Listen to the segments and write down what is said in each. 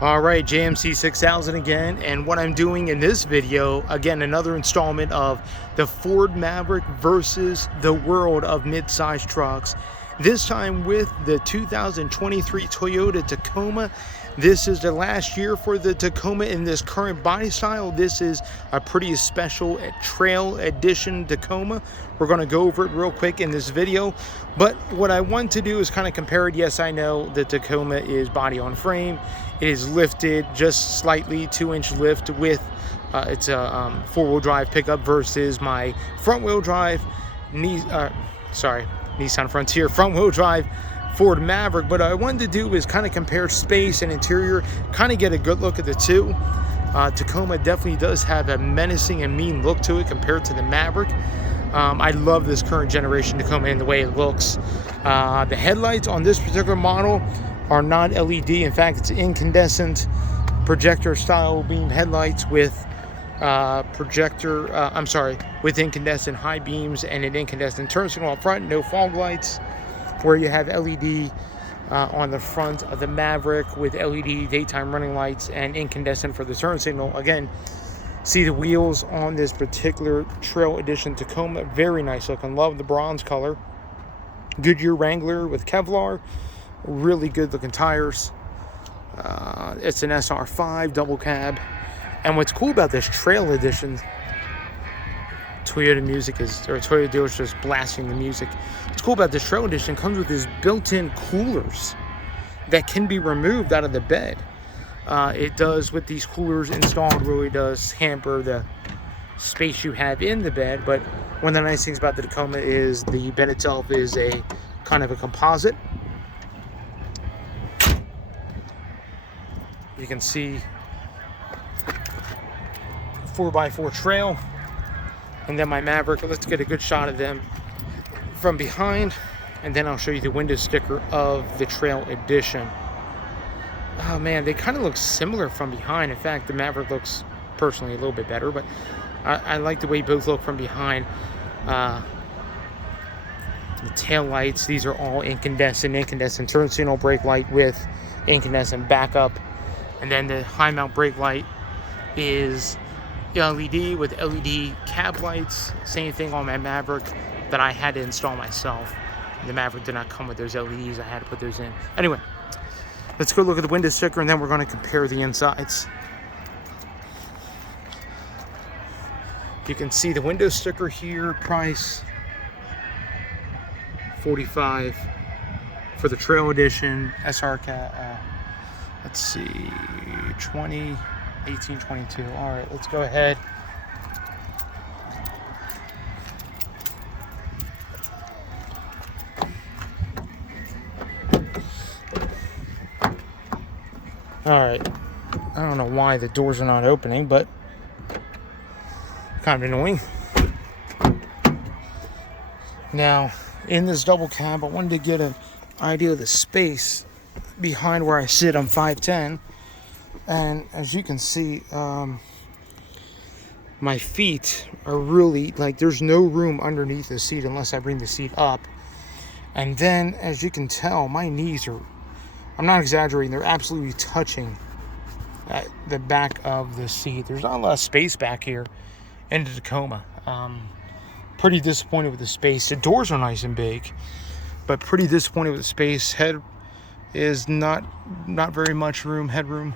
All right, JMC 6000 again, and what I'm doing in this video, again, another installment of the Ford Maverick versus the World of Midsize Trucks. This time with the 2023 Toyota Tacoma. This is the last year for the Tacoma in this current body style. This is a pretty special trail edition Tacoma. We're going to go over it real quick in this video. But what I want to do is kind of compare it. Yes, I know the Tacoma is body on frame. It is lifted just slightly, 2-inch lift with it's a four-wheel drive pickup versus my front-wheel drive Nissan Frontier front-wheel drive Ford Maverick. But what I wanted to do is kind of compare space and interior, kind of get a good look at the two. Tacoma definitely does have a menacing and mean look to it compared to the Maverick. I love this current generation Tacoma and the way it looks. The headlights on this particular model are not LED. In fact, it's incandescent projector style beam headlights with with incandescent high beams and an incandescent turn signal up front. No fog lights, where you have LED on the front of the Maverick with LED daytime running lights and incandescent for the turn signal. Again, see the wheels on this particular Trail Edition Tacoma, very nice looking. Love the bronze color. Goodyear Wrangler with Kevlar, really good looking tires. It's an SR5 double cab. And what's cool about this Trail Edition, Toyota dealership is blasting the music. What's cool about this Trail Edition, comes with these built-in coolers that can be removed out of the bed. It does, with these coolers installed, really does hamper the space you have in the bed. But one of the nice things about the Tacoma is the bed itself is a kind of a composite. You can see 4x4 trail, and then my Maverick. Let's get a good shot of them from behind, and then I'll show you the window sticker of the Trail Edition. Oh man, they kind of look similar from behind. In fact, the Maverick looks personally a little bit better, but I like the way both look from behind. The tail lights, these are all incandescent turn signal brake light with incandescent backup, and then the high mount brake light is LED with LED cab lights. Same thing on my Maverick that I had to install myself. The Maverick did not come with those LEDs. I had to put those in. Anyway, let's go look at the window sticker, and then we're going to compare the insides. You can see the window sticker here. Price $45 for the Trail Edition SR. Let's see, 1822. All right, let's go ahead. All right, I don't know why the doors are not opening, but kind of annoying. Now, in this double cab, I wanted to get an idea of the space behind where I sit. I'm 5'10", and as you can see, my feet are really, like, there's no room underneath the seat unless I bring the seat up. And then, as you can tell, my knees are, I'm not exaggerating, they're absolutely touching at the back of the seat. There's not a lot of space back here in the Tacoma. Pretty disappointed with the space. The doors are nice and big, but pretty disappointed with the space. Head is not very much headroom.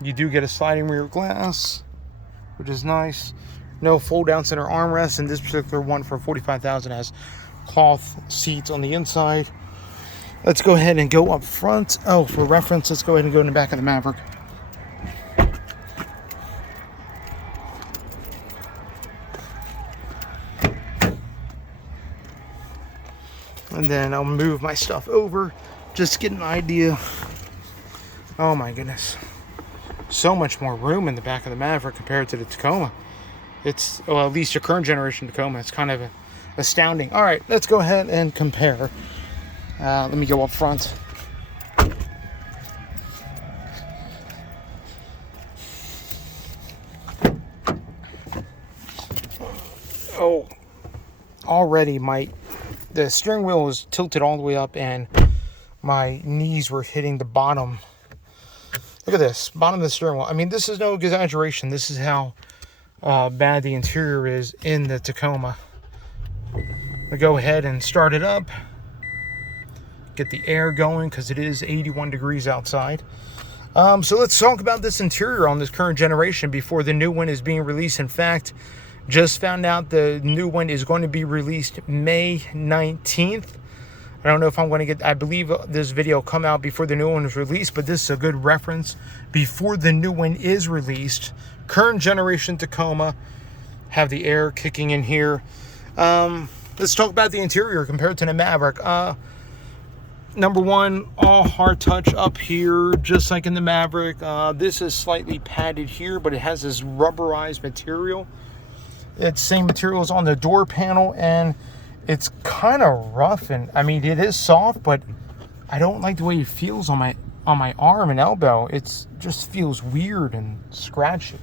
You do get a sliding rear glass, which is nice. No fold down center armrest, and this particular one for $45,000 has cloth seats on the inside. Let's go ahead and go up front. Oh, for reference, let's go ahead and go in the back of the Maverick. And then I'll move my stuff over, just get an idea. Oh my goodness. So much more room in the back of the Maverick compared to the Tacoma. It's, well, at least your current generation Tacoma. It's kind of astounding. All right, let's go ahead and compare. Let me go up front. Oh, already the steering wheel was tilted all the way up, and my knees were hitting the bottom Look at this, bottom of the steering wheel. I mean, this is no exaggeration. This is how bad the interior is in the Tacoma. I'll go ahead and start it up. Get the air going because it is 81 degrees outside. So let's talk about this interior on this current generation before the new one is being released. In fact, just found out the new one is going to be released May 19th. I don't know if I'm going to get, I believe this video will come out before the new one is released, but this is a good reference before the new one is released. Current generation Tacoma, have the air kicking in here. Let's talk about the interior compared to the Maverick. Number one, all hard touch up here, just like in the Maverick. This is slightly padded here, but it has this rubberized material. It's same materials on the door panel, and it's kind of rough, and I mean it is soft, but I don't like the way it feels on my arm and elbow. It just feels weird and scratchy.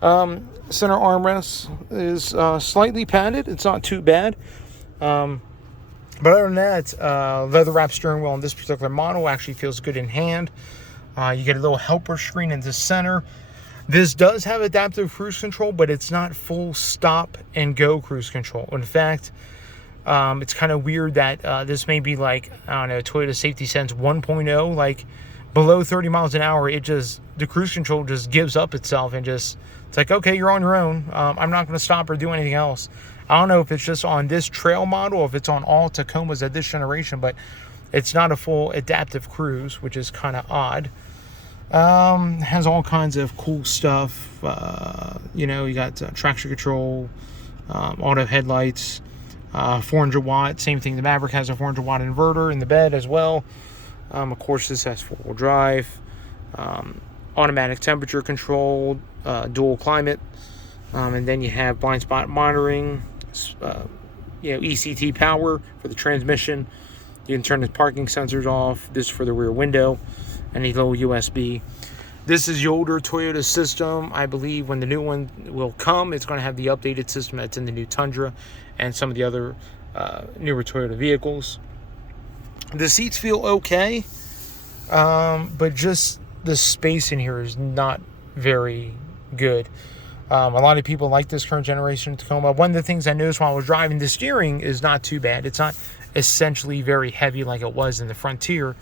Center armrest is slightly padded. It's not too bad. But other than that, leather wrap steering wheel on this particular model actually feels good in hand. You get a little helper screen in the center. This does have adaptive cruise control, but it's not full stop and go cruise control. In fact, it's kind of weird that this may be like, I don't know, Toyota Safety Sense 1.0, like below 30 miles an hour, the cruise control just gives up itself and it's like, okay, you're on your own. I'm not going to stop or do anything else. I don't know if it's just on this trail model or if it's on all Tacomas of this generation, but it's not a full adaptive cruise, which is kind of odd. Has all kinds of cool stuff. You got traction control, auto headlights, 400 watt. Same thing, the Maverick has a 400 watt inverter in the bed as well. Of course, this has four-wheel drive, automatic temperature control, dual climate, and then you have blind spot monitoring, ECT power for the transmission. You can turn the parking sensors off. This is for the rear window, and a little USB. This is the older Toyota system. I believe when the new one will come, it's going to have the updated system that's in the new Tundra and some of the other newer Toyota vehicles. The seats feel okay, but just the space in here is not very good. A lot of people like this current generation Tacoma. One of the things I noticed while I was driving, the steering is not too bad. It's not essentially very heavy like it was in the Frontier,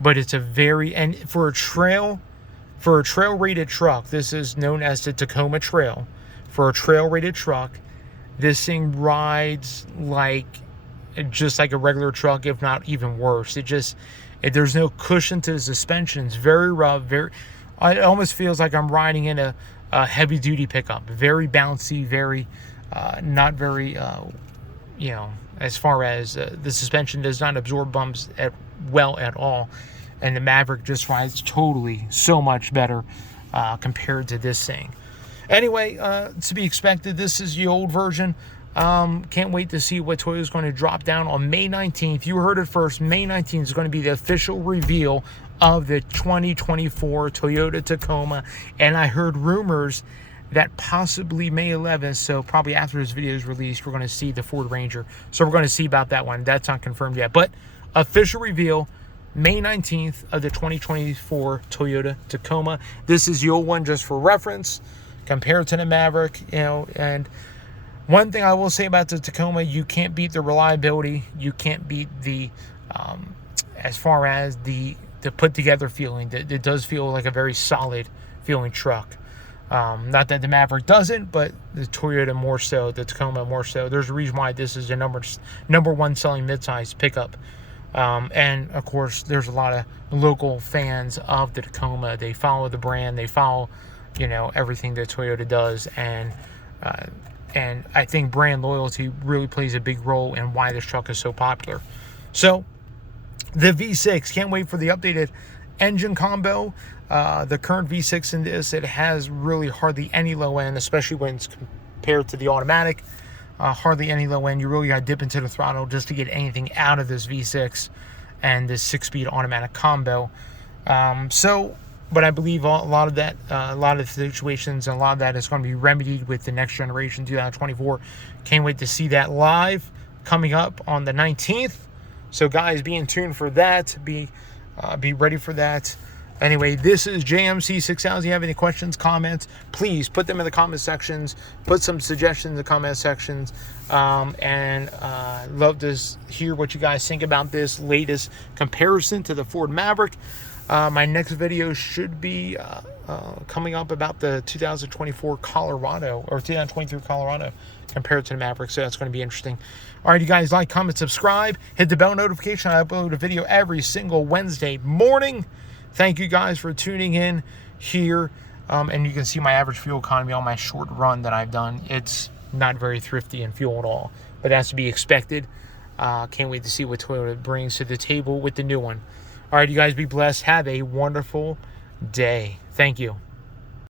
but it's and for a trail rated truck, this is known as the Tacoma Trail. For a trail rated truck, this thing rides just like a regular truck, if not even worse. There's no cushion to the suspension. It's very rough. It almost feels like I'm riding in a heavy duty pickup. Very bouncy, very not very as far as the suspension does not absorb bumps well at all, and the Maverick just rides so much better compared to this thing. Anyway, to be expected. This is the old version. Can't wait to see what Toyota's going to drop down on May 19th. You heard it first. May 19th is going to be the official reveal of the 2024 Toyota Tacoma, and I heard rumors that possibly May 11th, so probably after this video is released, we're going to see the Ford Ranger. So we're going to see about that one. That's not confirmed yet, but official reveal May 19th of the 2024 Toyota Tacoma. This is the old one just for reference compared to the Maverick, and one thing I will say about the Tacoma, you can't beat the reliability. You can't beat the as far as the put together feeling. It does feel like a very solid feeling truck. Not that the Maverick doesn't, but the Toyota more so, the Tacoma more so. There's a reason why this is the number one selling midsize pickup. And of course, there's a lot of local fans of the Tacoma. They follow the brand. They follow, everything that Toyota does, and I think brand loyalty really plays a big role in why this truck is so popular. So the V6, can't wait for the updated engine combo. The current V6 in this, it has really hardly any low end, especially when it's compared to the automatic. Hardly any low end. You really got to dip into the throttle just to get anything out of this V6 and this 6-speed automatic combo. But I believe a lot of the situations and a lot of that is going to be remedied with the next generation 2024. Can't wait to see that live coming up on the 19th. So guys, be in tune for that. Be ready for that. Anyway, this is JMC 6000. If you have any questions, comments, please put them in the comment sections. Put some suggestions in the comment sections. And love to hear what you guys think about this latest comparison to the Ford Maverick. My next video should be coming up about the 2024 Colorado, or 2023 Colorado compared to the Maverick. So that's going to be interesting. All right, you guys, like, comment, subscribe, hit the bell notification. I upload a video every single Wednesday morning. Thank you guys for tuning in here. And you can see my average fuel economy on my short run that I've done. It's not very thrifty in fuel at all, but that's to be expected. Can't wait to see what Toyota brings to the table with the new one. All right, you guys, be blessed. Have a wonderful day. Thank you.